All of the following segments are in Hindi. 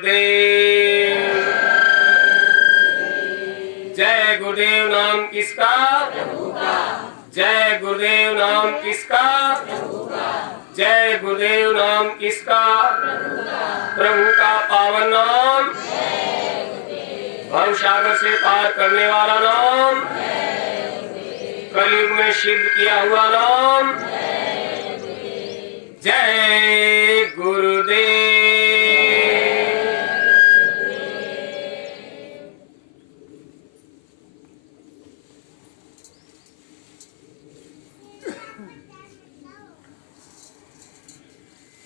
गुरुदेव। जय गुरुदेव नाम किसका? प्रभु का। जय गुरुदेव नाम किसका? प्रभु का। जय गुरुदेव नाम किसका? प्रभु का। प्रभु का पावन नाम, भव सागर से पार करने वाला नाम, कलयुग में सिद्ध किया हुआ नाम, जय गुरुदेव।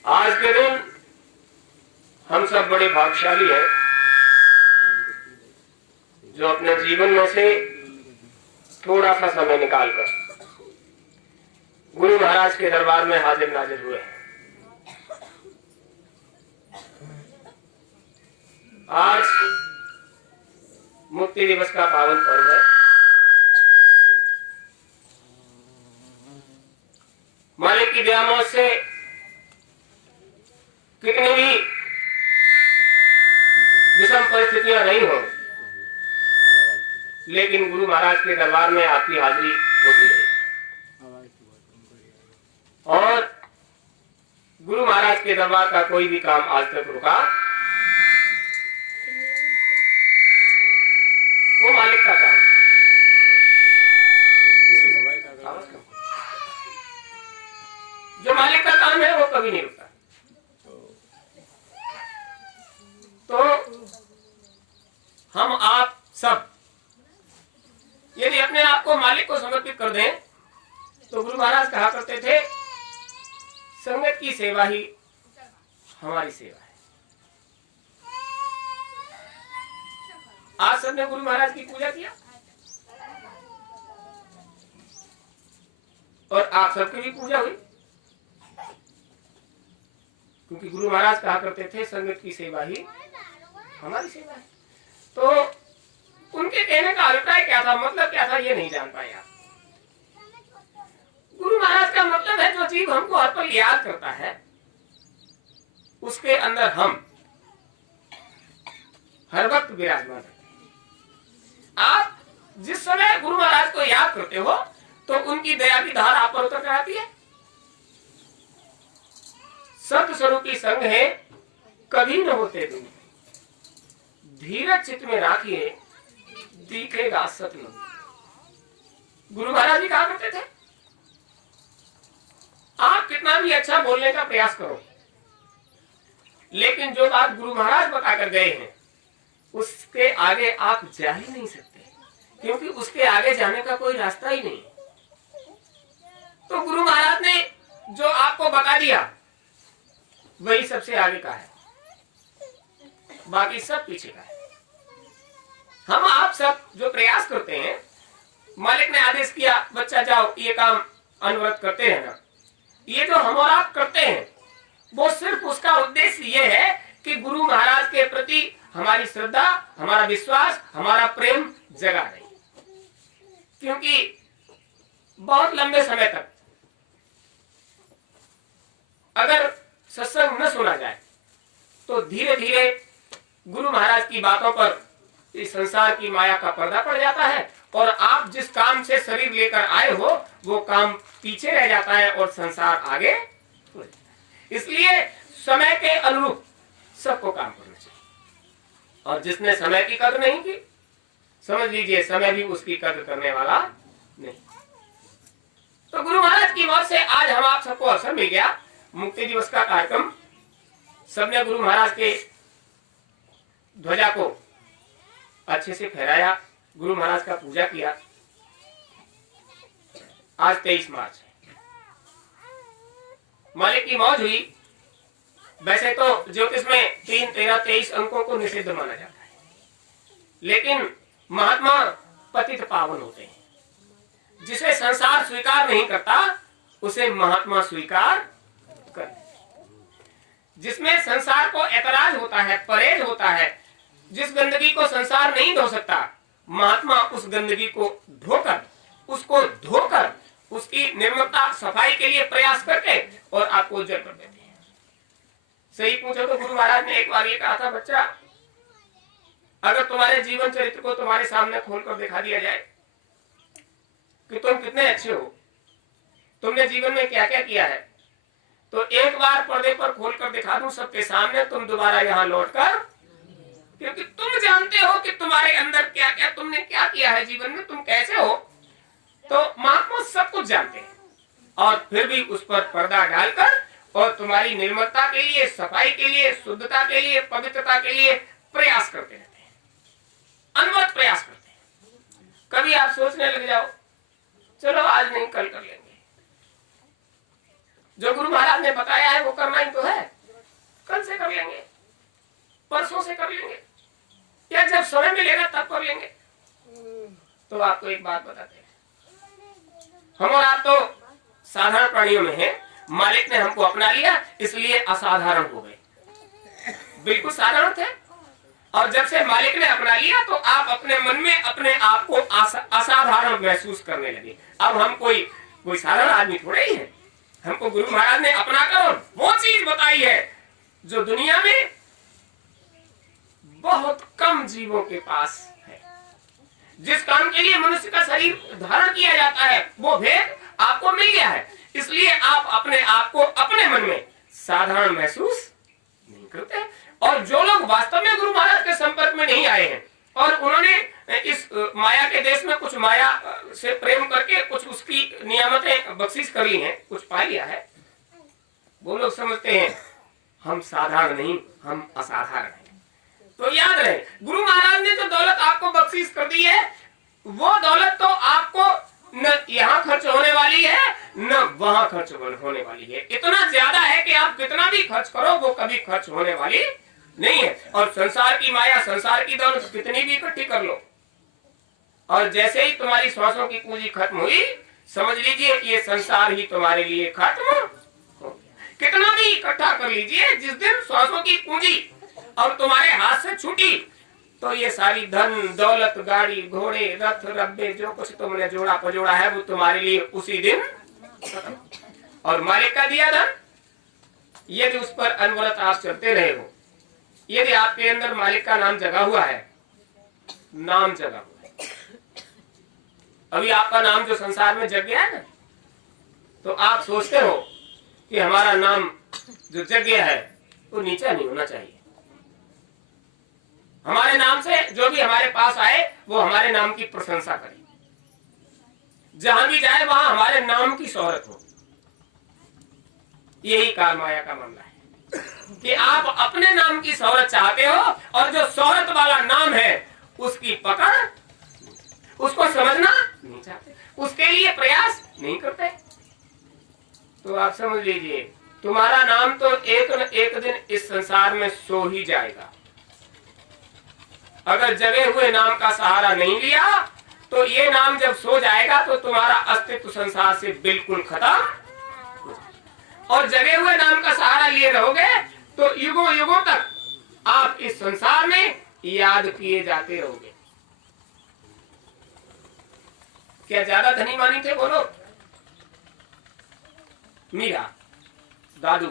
आज के दिन हम सब बड़े भाग्यशाली हैं जो अपने जीवन में से थोड़ा सा समय निकालकर गुरु महाराज के दरबार में हाजिर नाजिर हुए हैं। आज मुक्ति दिवस का पावन पर्व है। मालिक की दया से कितनी भी विषम परिस्थितियां नहीं हो, लेकिन गुरु महाराज के दरबार में आपकी हाजिरी होती रही और गुरु महाराज के दरबार का कोई भी काम आज तक रुका, वो मालिक का काम है। जो मालिक का काम है वो कभी नहीं रुकता। तो हम आप सब यदि अपने आप को मालिक को समर्पित कर दें तो गुरु महाराज कहा करते थे, संगत की सेवा ही हमारी सेवा है। आज सबने गुरु महाराज की पूजा किया और आप सबकी भी पूजा हुई, क्योंकि गुरु महाराज कहा करते थे संगत की सेवा ही हमारी सेवा है। तो उनके कहने का अभिप्राय क्या था, मतलब क्या था, ये नहीं जान पाए आप। गुरु महाराज का मतलब है जो जीव हमको हर पल याद करता है उसके अंदर हम हर वक्त विराजमान रहते हैं। आप जिस समय गुरु महाराज को याद करते हो तो उनकी दया की धार आप पर उतर कर आती है। सत्य स्वरूपी संग है कभी न होते दूर, धीरज चित्त में राखिए दिखेगा सत्य। गुरु महाराज जी कहा करते थे, आप कितना भी अच्छा बोलने का प्रयास करो, लेकिन जो बात गुरु महाराज बताकर गए हैं उसके आगे आप जा ही नहीं सकते, क्योंकि उसके आगे जाने का कोई रास्ता ही नहीं। तो गुरु महाराज ने जो आपको बता दिया वही सबसे आगे का है, बाकी सब पीछे का है। हम आप सब जो प्रयास करते हैं, मालिक ने आदेश किया बच्चा जाओ ये काम अनवरत करते हैं ना, ये जो हम और आप करते हैं वो सिर्फ उसका उद्देश्य ये है कि गुरु महाराज के प्रति हमारी श्रद्धा, हमारा विश्वास, हमारा प्रेम जगा रहे। क्योंकि बहुत लंबे समय तक अगर सत्संग न सुना जाए तो धीरे धीरे गुरु महाराज की बातों पर इस संसार की माया का पर्दा पड़ जाता है और आप जिस काम से शरीर लेकर आए हो वो काम पीछे रह जाता है और संसार आगे हो जाता है। इसलिए समय के अनुरूप सबको काम करना चाहिए और जिसने समय की कदर नहीं की, समझ लीजिए समय भी उसकी कदर करने वाला नहीं। तो गुरु महाराज की मौत से आज हम आप सबको अवसर मिल गया। मुक्ति दिवस का कार्यक्रम सबने गुरु महाराज के ध्वजा को अच्छे से फहराया, गुरु महाराज का पूजा किया। आज 23 मार्च है, मालिक की मौज हुई। वैसे तो ज्योतिष में 3, 13, 23 अंकों को निषिद्ध माना जाता है, लेकिन महात्मा पतित पावन होते हैं। जिसे संसार स्वीकार नहीं करता उसे महात्मा स्वीकार कर। जिसमें संसार को ऐतराज होता है, परहेज होता है, जिस गंदगी को संसार नहीं धो सकता, महात्मा उस गंदगी को धोकर, उसको धोकर उसकी निर्मलता सफाई के लिए प्रयास करके और आपको उज्जवल कर देते हैं। सही पूछो तो गुरु महाराज ने एक बार ये कहा था, बच्चा अगर तुम्हारे जीवन चरित्र को तुम्हारे सामने खोलकर दिखा दिया जाए कि तुम कितने अच्छे हो, तुमने जीवन में क्या क्या किया है, तो एक बार पर्दे पर खोलकर दिखा दूं सबके सामने, तुम दोबारा यहाँ लौटकर, क्योंकि तुम जानते हो कि तुम्हारे अंदर क्या क्या तुमने क्या किया है जीवन में, तुम कैसे हो, तो महात्मा सब कुछ जानते हैं और फिर भी उस पर पर्दा डालकर और तुम्हारी निर्मलता के लिए, सफाई के लिए, शुद्धता के लिए, पवित्रता के लिए प्रयास करते रहते हैं, अनवरत प्रयास करते हैं। कभी आप सोचने लग जाओ चलो आज नहीं कल कर लेंगे, जो गुरु महाराज ने बताया है वो करना ही तो है, कल से कर लेंगे, परसों से कर लेंगे, या जब समय मिलेगा तब कर लेंगे। तो आपको एक बात बताते हैं, हम और आप तो साधारण प्राणियों में हैं, मालिक ने हमको अपना लिया इसलिए असाधारण हो गए, बिल्कुल साधारण थे, और जब से मालिक ने अपना लिया तो आप अपने मन में अपने आप को असाधारण महसूस करने लगे। अब हम कोई साधारण आदमी थोड़े ही है, हमको गुरु महाराज ने अपना कर वो चीज बताई है जो दुनिया में बहुत कम जीवों के पास है। जिस काम के लिए मनुष्य का शरीर धारण किया जाता है वो भेद आपको मिल गया है, इसलिए आप अपने आप को अपने मन में साधारण महसूस नहीं करते। और जो लोग वास्तव में गुरु महाराज के संपर्क में नहीं आए हैं और उन्होंने इस माया के देश में कुछ माया से प्रेम करके कुछ उसकी नियामतें बख्शिश कर ली हैं, कुछ पा लिया है, वो लोग समझते हैं हम साधारण नहीं, हम असाधारण हैं। तो याद रहे, गुरु महाराज ने जो दौलत आपको बख्शिश कर दी है वो दौलत तो आपको न यहाँ खर्च होने वाली है न वहां खर्च होने वाली है। इतना ज्यादा है कि आप कितना भी खर्च करो वो कभी खर्च होने वाली नहीं है। और संसार की माया, संसार की दौलत कितनी भी इकट्ठी कर लो और जैसे ही तुम्हारी श्वासों की पूंजी खत्म हुई, समझ लीजिए ये संसार ही तुम्हारे लिए खत्म हो गया। कितना भी इकट्ठा कर लीजिए, जिस दिन श्वासों की पूंजी और तुम्हारे हाथ से छूटी तो ये सारी धन दौलत, गाड़ी घोड़े, रथ रब्बे, जो कुछ तुमने जोड़ा पजोड़ा है वो तुम्हारे लिए उसी दिन खत्म। और मालिक का दिया धन यदि उस पर अनवरत आप चलते रहे हो, यदि आपके अंदर मालिक का नाम जगा हुआ है, नाम जगा हुआ है, अभी आपका नाम जो संसार में जग गया है ना, तो आप सोचते हो कि हमारा नाम जो जग गया है वो नीचा नहीं होना चाहिए। हमारे नाम से जो भी हमारे पास आए वो हमारे नाम की प्रशंसा करे, जहां भी जाए वहां हमारे नाम की शोहरत हो। यही काल माया का मामला है कि आप अपने नाम की शोहरत चाहते हो और जो शोहरत वाला नाम है उसकी पकड़, उसको समझना नहीं चाहते, उसके लिए प्रयास नहीं करते। तो आप समझ लीजिए तुम्हारा नाम तो एक न एक दिन इस संसार में सो ही जाएगा। अगर जगे हुए नाम का सहारा नहीं लिया तो ये नाम जब सो जाएगा तो तुम्हारा अस्तित्व संसार से बिल्कुल खत्म। और जगे हुए नाम का सहारा लिए रहोगे तो युगों युगों तक आप इस संसार में याद किए जाते रहोगे। क्या ज्यादा धनी मानी थे बोलो? मीरा, दादू,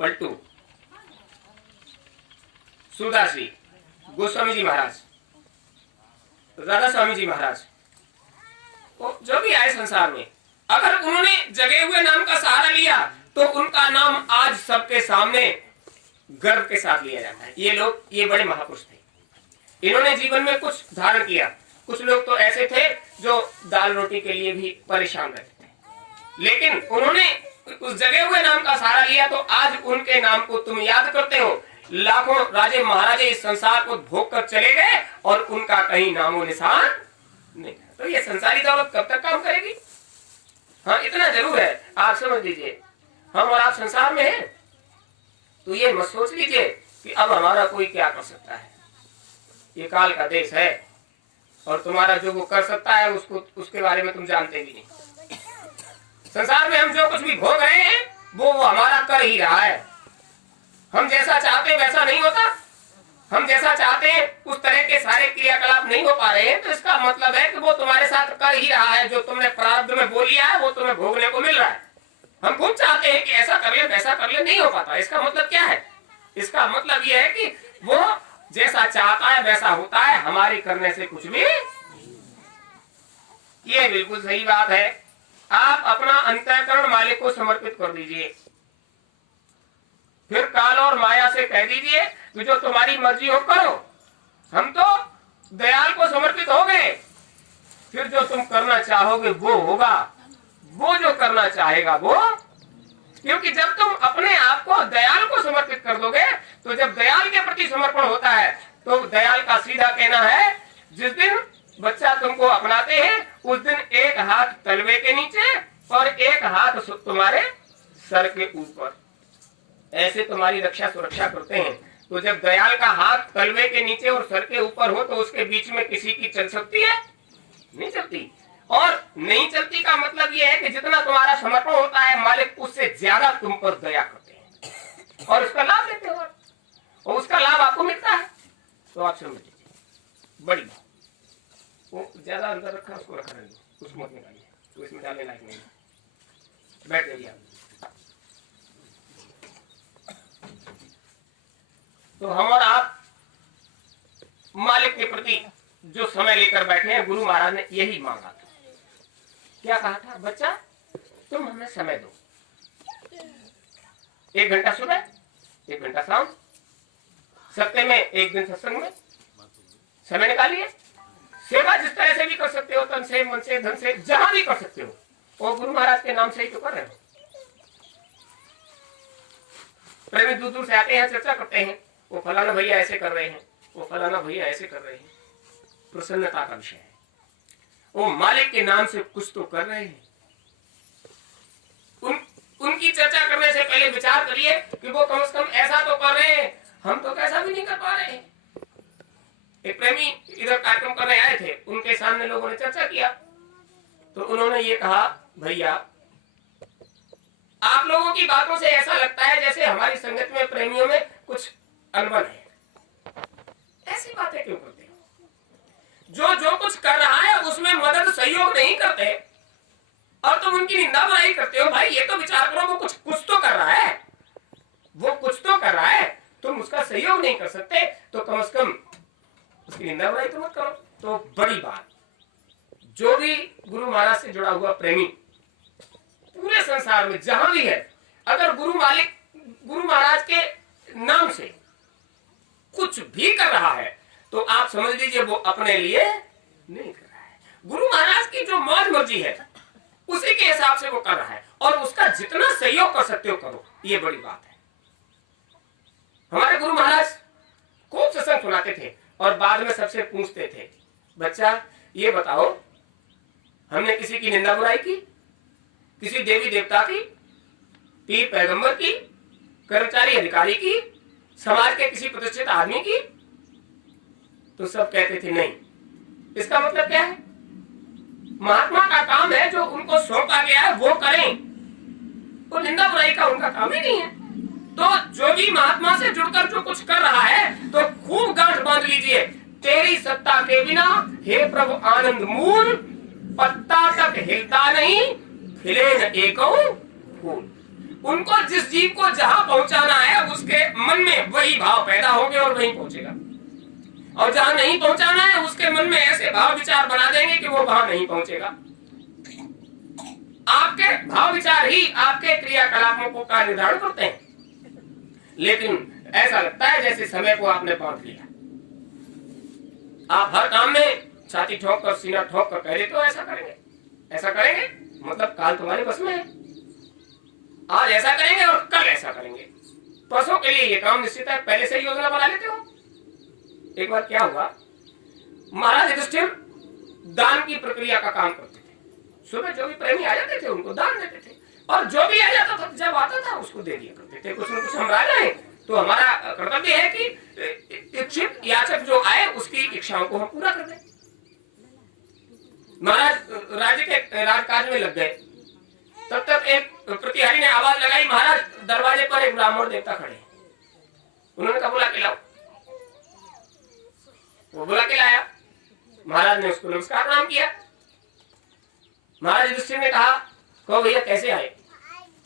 पलटू, सुदासी, गोस्वामी जी महाराज, राधा स्वामी जी महाराज, जो भी आए संसार में, अगर उन्होंने जगे हुए नाम का सहारा लिया तो उनका नाम आज सबके सामने गर्व के साथ लिया जाता है। ये लोग, ये बड़े महापुरुष थे, इन्होंने जीवन में कुछ धारण किया। कुछ लोग तो ऐसे थे जो दाल रोटी के लिए भी परेशान रहते थे, लेकिन उन्होंने उस जगे हुए नाम का सहारा लिया तो आज उनके नाम को तुम याद करते हो। लाखों राजे महाराजे इस संसार को भोग कर चले गए और उनका कहीं नामो निशान नहीं। तो ये संसारी दौलत कब तक काम करेगी? हाँ, इतना जरूर है, आप समझ लीजिए, हम और आप संसार में हैं तो ये मत सोच लीजिए कि अब हमारा कोई क्या कर सकता है। ये काल का देश है और तुम्हारा जो वो कर सकता है उसको, उसके बारे में तुम जानते भी नहीं। संसार में हम जो कुछ भी भोग रहे हैं वो हमारा कर ही रहा है। हम जैसा चाहते हैं वैसा नहीं होता, हम जैसा चाहते हैं उस तरह के सारे क्रियाकलाप नहीं हो पा रहे हैं, तो इसका मतलब है कि वो तुम्हारे साथ कर ही रहा है। जो तुमने प्रारब्ध में बोल लिया है वो तुम्हें भोगने को मिल रहा है। हम खूब चाहते हैं कि ऐसा कर ले वैसा कर ले, नहीं हो पाता। इसका मतलब क्या है इसका मतलब यह है कि वो जैसा चाहता है वैसा होता है, हमारे करने से कुछ भी। ये बिल्कुल सही बात है। आप अपना अंतःकरण मालिक को समर्पित कर दीजिए, फिर काल और माया से कह दीजिए कि जो तुम्हारी मर्जी हो करो, हम तो दयाल को समर्पित हो गए, फिर जो तुम करना चाहोगे वो होगा, वो जो करना चाहेगा वो। क्योंकि जब तुम अपने आप को दयाल को समर्पित कर दोगे, तो जब दयाल के प्रति समर्पण होता है तो दयाल का सीधा कहना है, जिस दिन बच्चा तुमको अपनाते हैं उस दिन एक हाथ तलवे के नीचे और एक हाथ तुम्हारे सर के ऊपर, ऐसे तुम्हारी रक्षा सुरक्षा करते हैं। तो जब दयाल का हाथ तलवे के नीचे और सर के ऊपर हो तो उसके बीच में किसी की चल सकती है? नहीं चलती। और नहीं चलती का मतलब यह है कि जितना तुम्हारा समर्पण होता है मालिक उससे ज्यादा तुम पर दया करते हैं और उसका लाभ लेते हो, और उसका लाभ आपको मिलता है। तो आप समझ लीजिए बड़ी बात। वो ज्यादा अंदर रखा उसको रखा नहीं, उसको मत निकालिए, तो इसमें डालने लायक नहीं। बैठ जाइए आप। तो हम और आप मालिक के प्रति जो समय लेकर बैठे हैं, गुरु महाराज ने यही मांगा था। क्या कहा था? बच्चा तुम हमें समय दो, 1 घंटा सुबह 1 घंटा शाम, सप्ताह में 1 दिन सत्संग में समय निकालिए। सेवा जिस तरह से भी कर सकते हो, तन से मन से धन से जहां भी कर सकते हो, और गुरु महाराज के नाम से ही तो कर रहे हो। प्रेमी दूर दूर से आते हैं, चर्चा करते हैं, वो फलाना भैया ऐसे कर रहे हैं, वो फलाना भैया ऐसे कर रहे हैं। प्रसन्नता का विषय है, वो मालिक के नाम से कुछ तो कर रहे हैं। उनकी चर्चा करने से पहले विचार करिए कि वो कम से कम ऐसा तो कर रहे हैं, हम तो कैसा भी नहीं कर पा रहे हैं। एक प्रेमी इधर कार्यक्रम करने आए थे, उनके सामने लोगों ने चर्चा किया, तो उन्होंने ये कहा, भैया आप लोगों की बातों से ऐसा लगता है जैसे हमारी संगत में प्रेमियों में कुछ अनबन है। ऐसी बातें क्यों करते हो? जो कुछ कर रहा है उसमें मदद सहयोग नहीं करते और तुम उनकी निंदा बुराई करते हो। भाई ये तो विचार करो, वो कुछ तो कर रहा है, वो कुछ तो कर रहा है, तुम उसका सहयोग नहीं कर सकते तो कम से कम उसकी निंदा बुराई तो मत करो। तो बड़ी बात, जो भी गुरु महाराज से जुड़ा हुआ प्रेमी पूरे संसार में जहां भी है, अगर गुरु महाराज के नाम से कुछ भी कर रहा है तो आप समझ लीजिए वो अपने लिए नहीं कर रहा है। गुरु महाराज की जो मौज मर्जी है उसी के हिसाब से वो कर रहा है, और उसका जितना सहयोग कर सकते हो करो, ये बड़ी बात है। हमारे गुरु महाराज खूब सत्संग सुनाते थे और बाद में सबसे पूछते थे, बच्चा ये बताओ, हमने किसी की निंदा बुराई की? किसी देवी देवता की, पीर पैगंबर की, कर्मचारी अधिकारी की, समाज के किसी प्रतिष्ठित आदमी की? तो सब कहते थे नहीं। इसका मतलब क्या है? महात्मा का काम है, जो उनको सौंपा गया है वो करें, तो निंदा बुराई का उनका काम ही नहीं है। तो जो भी महात्मा से जुड़कर जो कुछ कर रहा है तो खूब गांठ बांध लीजिए, तेरी सत्ता के बिना हे प्रभु आनंद मूल, पत्ता तक हिलता नहीं, खिले न एको फूल। उनको जिस जीव को जहां पहुंचाना है उसके मन में वही भाव पैदा होंगे और वहीं पहुंचेगा, और जहां नहीं पहुंचाना है उसके मन में ऐसे भाव विचार बना देंगे कि वो वहां नहीं पहुंचेगा। आपके भाव विचार ही आपके क्रियाकलापों का निर्धारण करते हैं। लेकिन ऐसा लगता है जैसे समय को आपने बांध लिया। आप हर काम में छाती ठोक कर सीना ठोक कर कह देते हो ऐसा करेंगे, ऐसा करेंगे, मतलब काल तुम्हारे बस में है। आज ऐसा करेंगे और कल ऐसा करेंगे, परसों के लिए ये काम निश्चित है, पहले से ही योजना बना लेते हो। एक बार क्या हुआ, महाराज युधिष्ठिर दान की प्रक्रिया का काम करते थे। सुबह जो भी प्रेमी आ जाते थे उनको दान देते थे, और जो भी आ जाता था जब आता था उसको दे दिया करते थे। कुछ न कुछ हम राजा हैं तो हमारा कर्तव्य है कि इच्छित याचक जो आए उसकी इच्छाओं को हम पूरा कर दें। महाराज राज्य के राजकाज में लग गए, तब तक एक प्रतिहारी ने आवाज लगाई, महाराज दरवाजे पर एक ब्राह्मण देवता खड़े। उन्होंने कहा बुला के लाओ। वो बुला के लाया, महाराज ने उसको नमस्कार प्रणाम किया। महाराज युधिष्ठिर ने कहा, कहो भैया कैसे आए,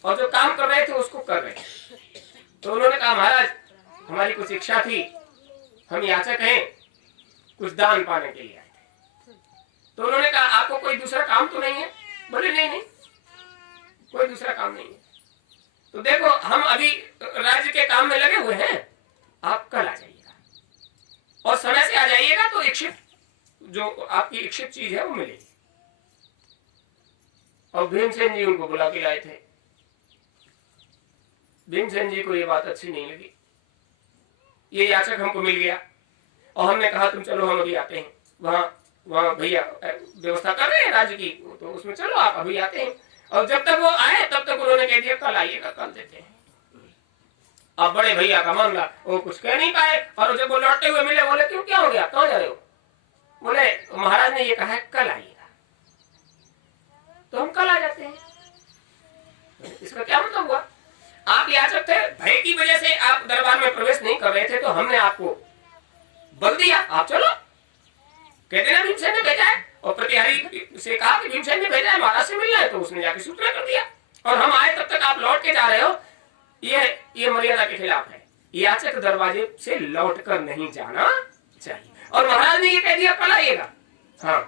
और जो काम कर रहे थे उसको कर रहे थे। तो उन्होंने कहा महाराज हमारी कुछ इच्छा थी, हम याचक हैं, कुछ दान पाने के लिए आए थे। तो उन्होंने कहा आपको कोई दूसरा काम तो नहीं है? बोले नहीं नहीं, कोई दूसरा काम नहीं है। तो देखो हम अभी राज्य के काम में लगे हुए हैं, आप कल आ जाइएगा और समय से आ जाइएगा तो इच्छित जो आपकी इच्छित चीज है वो मिलेगी। और भीमसेन जी उनको बुला के लाए थे। भीमसेन जी को ये बात अच्छी नहीं लगी, ये याचक हमको मिल गया और हमने कहा तुम चलो हम अभी आते हैं, वहां भैया व्यवस्था कर रहे हैं राज्य की, तो उसमें चलो आप अभी आते हैं। और जब तक वो आए तब तक उन्होंने कह दिया कल आइएगा, कल देते हैं। अब बड़े भैया का मामला, वो कुछ कह नहीं पाए और जब वो लौटते हुए मिले बोले क्यों, क्या हो गया, कहाँ जा रहे हो? बोले महाराज ने ये कहा है कल आइएगा, तो हम कल आ जाते हैं। इसका क्या मतलब हुआ? आप याचक थे, भय की वजह से आप दरबार में प्रवेश नहीं कर रहे थे, तो हमने आपको बल दिया आप चलो। कहते ना भीमसेन ने भेजा है, और प्रतिहारी से कहा कि भीमसेन ने भेजा है, महाराज से मिलना है, तो उसने जाके सूचना कर दिया और हम आए तब तक आप लौट के जा रहे हो, ये मर्यादा के खिलाफ है। याचक दरवाजे से लौट कर नहीं जाना चाहिए। और महाराज ने ये कह दिया कल आइएगा। हाँ,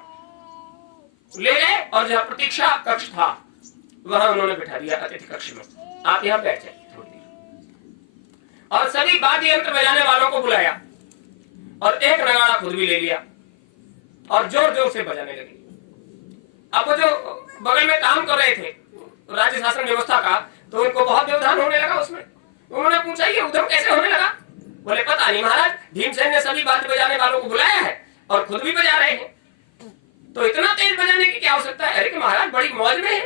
ले गए और जहाँ प्रतीक्षा कक्ष था वहां उन्होंने बिठा दिया अतिथि कक्ष में, आप यहाँ बैठ जाइए थोड़ी देर। और सभी वाद्य यंत्र बजाने वालों को बुलाया और एक नगाड़ा खुद भी ले लिया और जोर जोर से बजाने लगे। अब वो जो बगल में काम कर रहे थे राज्य शासन व्यवस्था का, तो उनको बहुत व्यवधान होने लगा उसमें। उन्होंने पूछा ये उद्यम कैसे होने लगा? बोले पता नहीं महाराज, भीमसेन ने सभी वाद्य बजाने वालों को बुलाया है और खुद भी बजा रहे हैं, तो इतना तेज बजाने की क्या आवश्यकता है? अरे कि महाराज बड़ी मौज में है,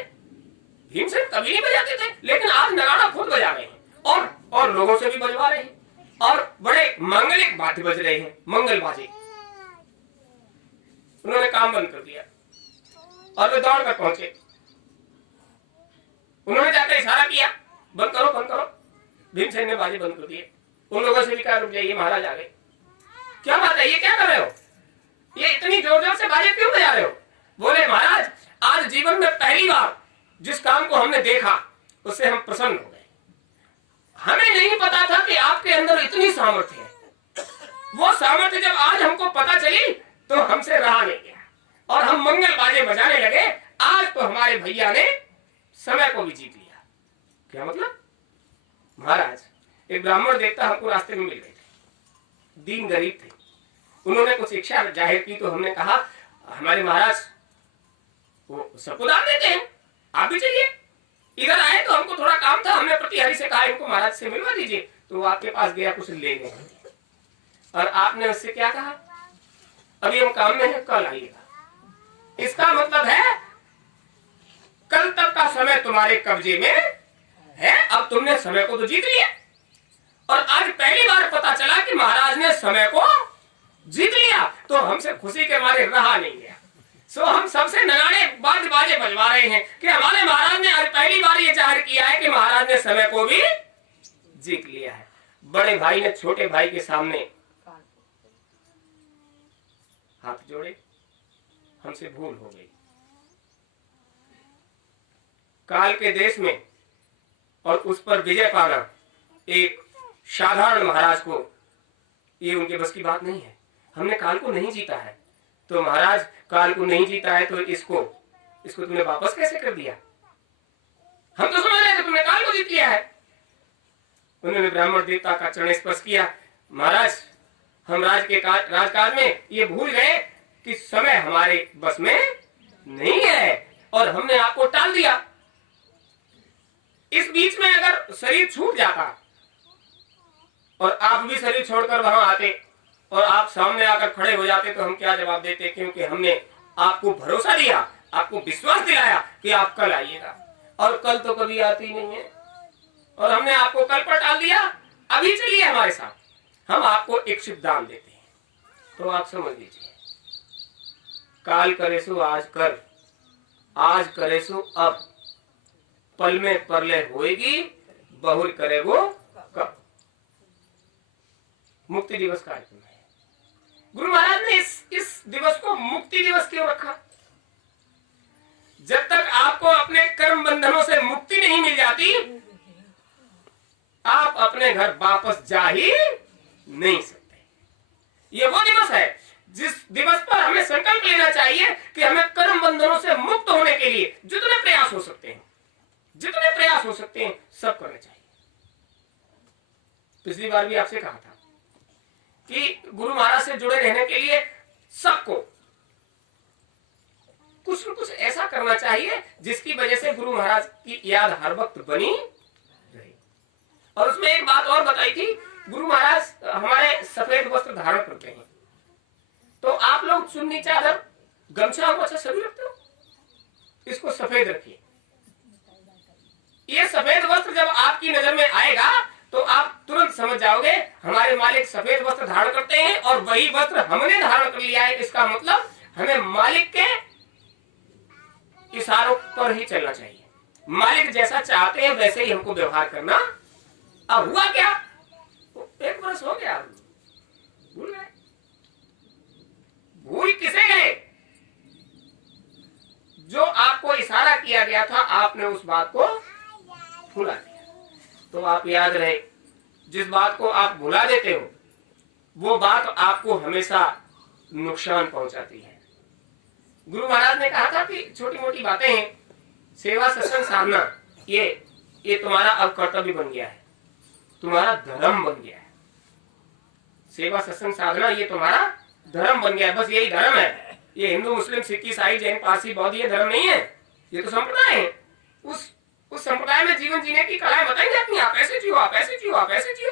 भीमसेन कभी नहीं बजाते थे, लेकिन आज नगाड़ा खुद बजा रहे हैं और लोगों से भी बजवा रहे हैं और बड़े मांगलिक वाद्य बज रहे हैं, मंगल बाजे। उन्होंने काम बंद कर दिया और वे दौड़ कर पहुंचे। उन्होंने जाकर इशारा किया बंद करो बंद करो। भीमसेन ने बाजे बंद कर दिए। उन लोगों से भी कहा रुक जाइए, महाराज आ गए। क्या बात है, ये क्या कर रहे हो? ये इतनी जोर जोर से बाजे क्यों बजा रहे हो? बोले महाराज आज जीवन में पहली बार जिस काम को हमने देखा उससे हम प्रसन्न हो गए। हमें नहीं पता था कि आपके अंदर इतनी सामर्थ्य है। वो सामर्थ्य जब आज हमको पता चली तो हमसे रहा नहीं गया और हम मंगल बाजे बजाने लगे। आज तो हमारे भैया ने समय को भी जीत लिया। क्या मतलब? महाराज एक ब्राह्मण देवता हमको रास्ते में मिल गए थे, दीन गरीब थे। उन्होंने कुछ इच्छा जाहिर की तो हमने कहा हमारे महाराज वो सबको दान देते हैं, आप भी चलिए। इधर आए तो हमको थोड़ा काम था, हमने प्रतिहारी से कहा इनको महाराज से मिलवा दीजिए, तो वो आपके पास गया कुछ लेने। और आपने उससे क्या कहा? अभी हम काम में हैं, कल आइएगा। इसका मतलब है कल तक का समय तुम्हारे कब्जे में है, अब तुमने समय को तो जीत लिया। और आज पहली बार पता चला कि महाराज ने समय को जीत लिया, तो हमसे खुशी के मारे रहा नहीं गया। सो हम सबसे नगाड़े बाजे बजवा रहे हैं कि हमारे महाराज ने आज पहली बार ये जाहिर किया है कि महाराज ने समय को भी जीत लिया है। बड़े भाई ने छोटे भाई के सामने हाथ जोड़े, हमसे भूल हो गई। काल के देश में और उस पर विजय पाना एक साधारण महाराज को ये उनके बस की बात नहीं है। हमने काल को नहीं जीता है, तो महाराज काल को नहीं जीता है तो इसको तुमने वापस कैसे कर दिया? हम तो समझ रहे थे तुमने काल को जीत लिया है। उन्होंने ब्राह्मण देवता का चरण स्पर्श किया। महाराज हम राजकाज में ये भूल गए कि समय हमारे बस में नहीं है और हमने आपको टाल दिया। इस बीच में अगर शरीर छूट जाता और आप भी शरीर छोड़कर वहां आते और आप सामने आकर खड़े हो जाते तो हम क्या जवाब देते? क्योंकि हमने आपको भरोसा दिया, आपको विश्वास दिलाया कि आप कल आइएगा, और कल तो कभी आती नहीं है और हमने आपको कल पर टाल दिया। अभी चलिए हमारे साथ, हम आपको इच्छित दान देते हैं। तो आप समझ लीजिए, काल करे सो आज कर, आज करे सो अब, पल में परले होएगी, बहुर करे वो कब। मुक्ति दिवस कार्यक्रम है। गुरु महाराज ने इस दिवस को मुक्ति दिवस क्यों रखा? जब तक आपको अपने कर्म बंधनों से मुक्ति नहीं मिल जाती, आप अपने घर वापस जा ही नहीं सकते। ये वो दिवस है जिस दिवस पर हमें संकल्प लेना चाहिए कि हमें कर्म बंधनों से मुक्त होने के लिए जितने प्रयास हो सकते हैं, जितने प्रयास हो सकते हैं, सब करने चाहिए। पिछली बार भी आपसे कहा था कि गुरु महाराज से जुड़े रहने के लिए सबको कुछ न कुछ ऐसा करना चाहिए जिसकी वजह से गुरु महाराज की याद हर वक्त बनी रहे। और उसमें एक बात और बताई थी, गुरु महाराज हमारे सफेद वस्त्र धारण करते हैं, तो आप लोग चुन्नी चादर गमछा वमछा सभी रखते हो, इसको सफेद रखिए। ये सफेद वस्त्र जब आपकी नजर में आएगा तो आप तुरंत समझ जाओगे हमारे मालिक सफेद वस्त्र धारण करते हैं और वही वस्त्र हमने धारण कर लिया है। इसका मतलब हमें मालिक के इशारों पर ही चलना चाहिए, मालिक जैसा चाहते हैं वैसे ही हमको व्यवहार करना। अब हुआ क्या, 1 वर्ष हो गया, भूल गए। भूल किसे गए? जो आपको इशारा किया गया था आपने उस बात को भुला दिया। तो आप याद रहे, जिस बात को आप भुला देते हो वो बात आपको हमेशा नुकसान पहुंचाती है। गुरु महाराज ने कहा था कि छोटी मोटी बातें हैं, सेवा सत्संग साधना ये तुम्हारा अब कर्तव्य बन गया है, तुम्हारा धर्म बन गया है। सेवा सत्संग साधना ये तुम्हारा धर्म बन गया है, बस यही धर्म है। ये हिंदू मुस्लिम सिख ईसाई जैन पारसी बौद्ध ये धर्म नहीं है, ये तो संप्रदाय है। उस संप्रदाय में जीवन जीने की कलाएं बताई जाती हैं, आप ऐसे जियो, आप ऐसे जियो, आप ऐसे जियो,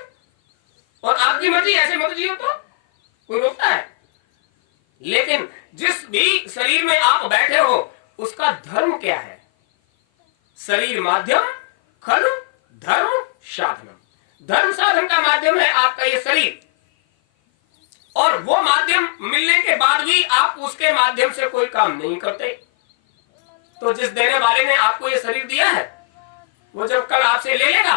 और आपकी मर्जी ऐसे मत जियो तो कोई रोकता है। लेकिन जिस भी शरीर में आप बैठे हो उसका धर्म क्या है? शरीर माध्यम खलु धर्म साधनम। धर्म साधन का माध्यम है आपका ये शरीर, और वो माध्यम मिलने के बाद भी आप उसके माध्यम से कोई काम नहीं करते। तो जिस देने वाले ने आपको ये शरीर दिया है वो जब कल आपसे ले लेगा